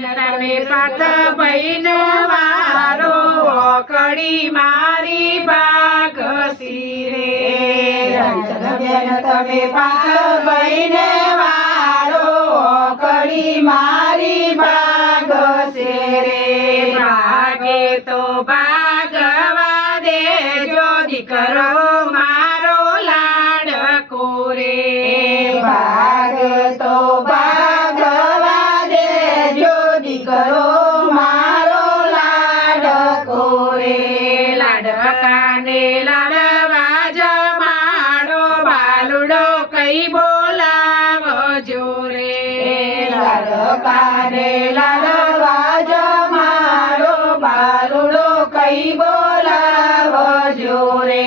બેન તમે પાથ ભાઈને વારો ઓકળી મારી ભાગસી રે બેન તમે પાથ ભાઈને વારો ઓકળી મારી ભાગસે રે ભાગે તો ભાગવા દેજો દીકરો મારો લાડકો રે ભાગ તો ભાગવા દેજો દીકરો મારો લાડકો રે લાડકાને લાડવા જમાડો બાલુડો કઈ બોલાવજો રે લાડકાને લાડવા જમાડો બાલુડો કઈ બોલાવજો રે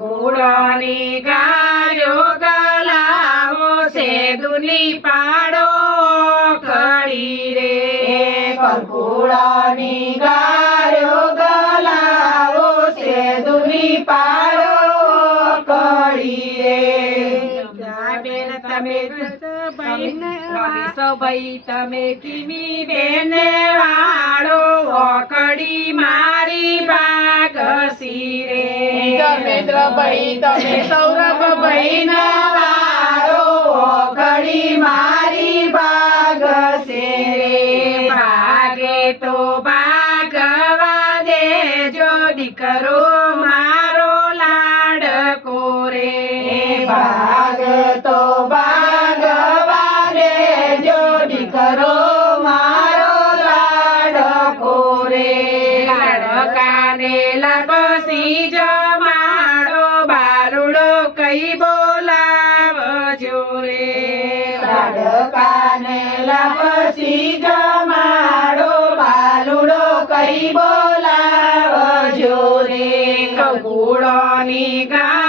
ગુડોની ગાયો ગલાવો સેદુની પાડો કળી રે કંકુડાની ગાયો ગલાવો સેદુની પાડો કળી રે બેન તમે ભાઈ તમે કિમી બેન વાળો ઓકડી મારી ભાગસી રે ધર્મેન્દ્રભાઈ તમે સૌરભભાઈ ના વાળો ઓકળી મારી ભાગસે રે ભાગે તો ભાગવા દેજો દીકરો મારો લાડકો રે ભાગ તો ભાગવા દેજો દીકરો મારો લાડકો રે લાડકાને લાપસી જમાડો બાલુડો કઈ બોલાવજો રે લાડકાને લાપસી જમાડો બાલુડો કઈ બોલાવજો રે કંકુડોની ગા